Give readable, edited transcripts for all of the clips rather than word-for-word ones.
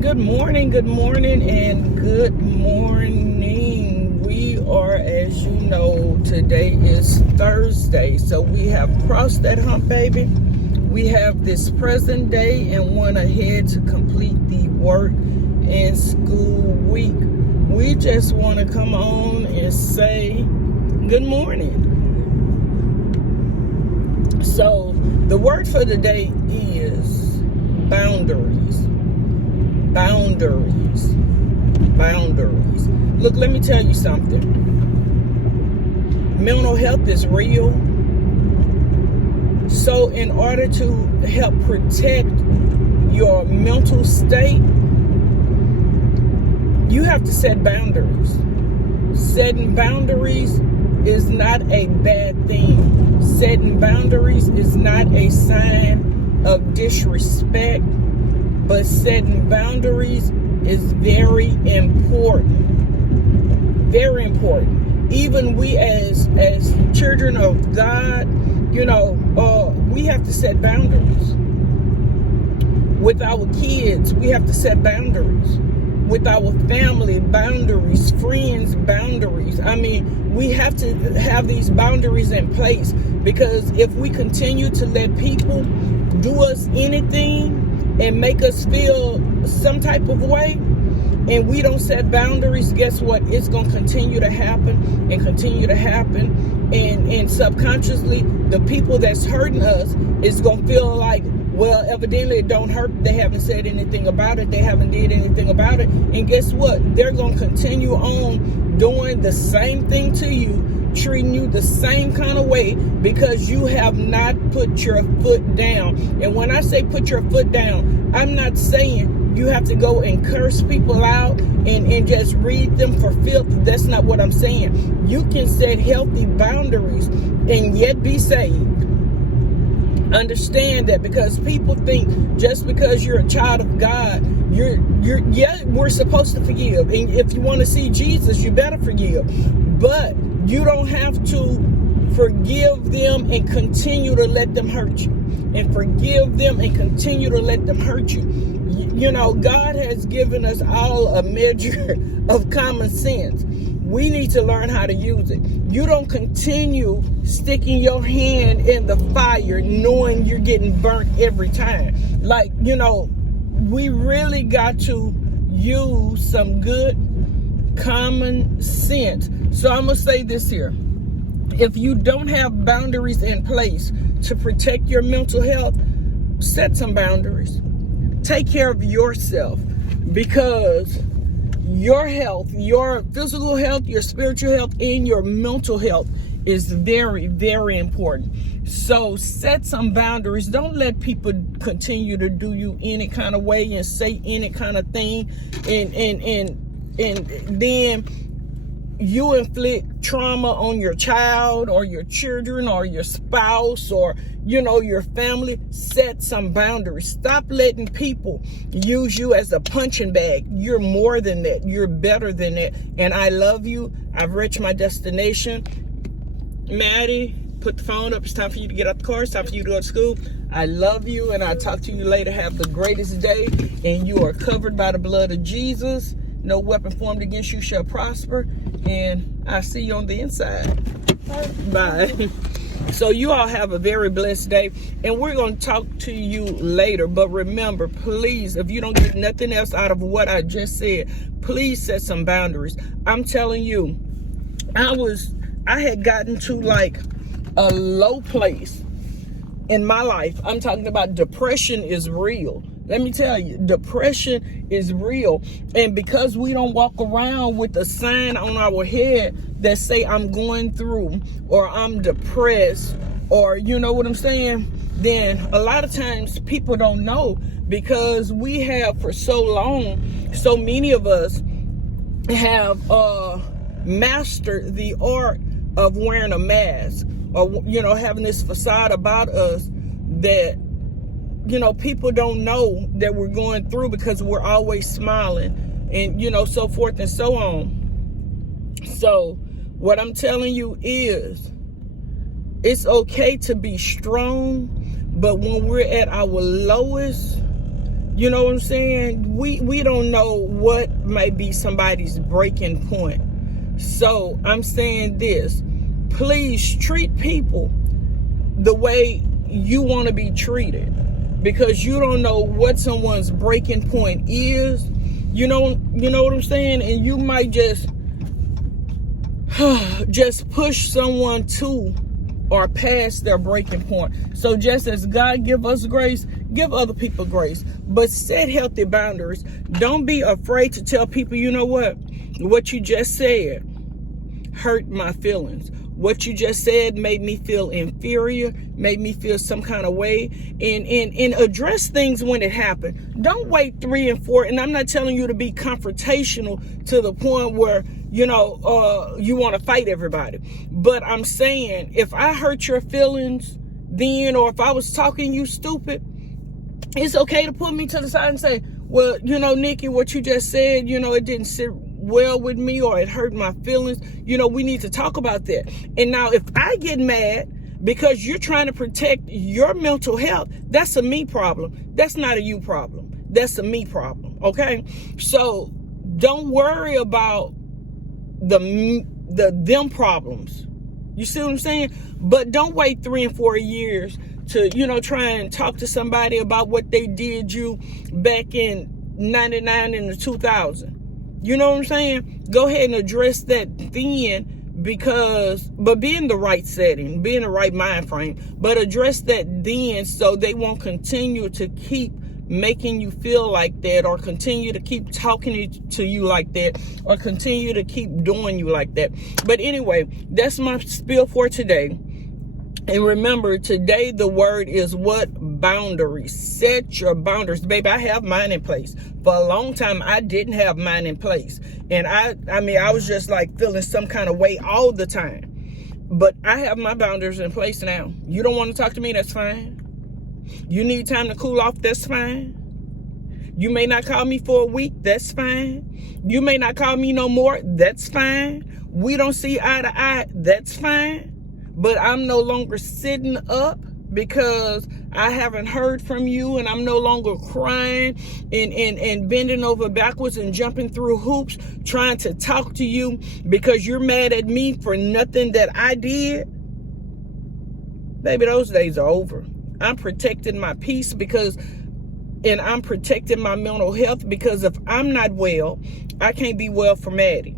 Good morning, and good morning. We are, as you know, today is Thursday, so we have crossed that hump, baby. We have this present day and went ahead to complete the work and school week. We just want to come on and say good morning. So, the word for the day is boundaries. Boundaries. Look, let me tell you something. Mental health is real. So in order to help protect your mental state, you have to set boundaries. Setting boundaries is not a bad thing. Setting boundaries is not a sign of disrespect. But setting boundaries is very important. Very important. Even we as children of God, we have to set boundaries. With our kids, we have to set boundaries. With our family, boundaries. Friends, boundaries. I mean, we have to have these boundaries in place, because if we continue to let people do us anything and make us feel some type of way, and we don't set boundaries, guess what? It's going to continue to happen and continue to happen. And subconsciously, the people that's hurting us is going to feel like, well, evidently it don't hurt. They haven't said anything about it. They haven't did anything about it. And guess what? They're going to continue on doing the same thing to you, treating you the same kind of way, because you have not put your foot down. And when I say put your foot down, I'm not saying you have to go and curse people out and just read them for filth. That's not what I'm saying. You can set healthy boundaries and yet be saved. Understand that, because people think just because you're a child of God, we're supposed to forgive. And if you want to see Jesus, you better forgive. But you don't have to forgive them and continue to let them hurt you. And forgive them and continue to let them hurt you. God has given us all a measure of common sense. We need to learn how to use it. You don't continue sticking your hand in the fire knowing you're getting burnt every time. We really got to use some good common sense. So I'm going to say this here. If you don't have boundaries in place to protect your mental health, set some boundaries. Take care of yourself, because your health, your physical health, your spiritual health, and your mental health is very, very important. So set some boundaries. Don't let people continue to do you any kind of way and say any kind of thing, and then you inflict trauma on your child or your children or your spouse or your family. Set some boundaries. Stop letting people use you as a punching bag. You're more than that. You're better than that. And I love you. I've reached my destination. Maddie, put the phone up. It's time for you to get out the car. It's time for you to go to school. I love you, and I'll talk to you later. Have the greatest day, and you are covered by the blood of Jesus. No weapon formed against you shall prosper. And I'll see you on the inside. Bye. So you all have a very blessed day. And we're going to talk to you later. But remember, please, if you don't get nothing else out of what I just said, please set some boundaries. I'm telling you, I had gotten to like a low place in my life. I'm talking about depression is real. Let me tell you, depression is real. And because we don't walk around with a sign on our head that say I'm going through or I'm depressed, or you know what I'm saying, then a lot of times people don't know, because we have for so long, so many of us have mastered the art of wearing a mask, or having this facade about us that people don't know that we're going through, because we're always smiling and, so forth and so on. So what I'm telling you is, it's okay to be strong, but when we're at our lowest, You know what I'm saying? We don't know what might be somebody's breaking point. So I'm saying this. Please treat people the way you want to be treated, because you don't know what someone's breaking point is. You know what I'm saying? And you might just push someone to or past their breaking point. So just as God give us grace, give other people grace. But set healthy boundaries. Don't be afraid to tell people, you know what you just said hurt my feelings. What you just said made me feel inferior, made me feel some kind of way, and address things when it happened. Don't wait 3 and 4. And I'm not telling you to be confrontational to the point where, you want to fight everybody. But I'm saying, if I hurt your feelings then, or if I was talking you stupid, it's okay to put me to the side and say, well, Nikki, what you just said, it didn't sit well with me, or it hurt my feelings. We need to talk about that. And now if I get mad because you're trying to protect your mental health, that's a me problem. That's not a you problem. That's a me problem. Okay. So don't worry about them problems. You see what I'm saying? But don't wait 3 and 4 years to, try and talk to somebody about what they did you back in 99 and the 2000. You know what I'm saying? Go ahead and address that then, but be in the right setting, be in the right mind frame, but address that then so they won't continue to keep making you feel like that, or continue to keep talking to you like that, or continue to keep doing you like that. But anyway, that's my spiel for today. And remember, today the word is what? Boundaries. Set your boundaries. Baby, I have mine in place. For a long time, I didn't have mine in place. And I was just like feeling some kind of way all the time. But I have my boundaries in place now. You don't want to talk to me, that's fine. You need time to cool off, that's fine. You may not call me for a week, that's fine. You may not call me no more, that's fine. We don't see eye to eye, that's fine. But I'm no longer sitting up because I haven't heard from you, and I'm no longer crying and bending over backwards and jumping through hoops trying to talk to you because you're mad at me for nothing that I did. Baby, those days are over. I'm protecting my peace and I'm protecting my mental health, because if I'm not well, I can't be well for Maddie.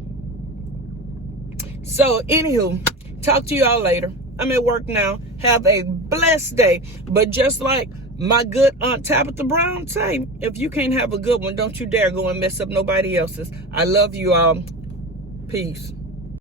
So, anywho, talk to you all later. I'm at work now. Have a blessed day. But just like my good Aunt Tabitha Brown say, if you can't have a good one, don't you dare go and mess up nobody else's. I love you all. Peace.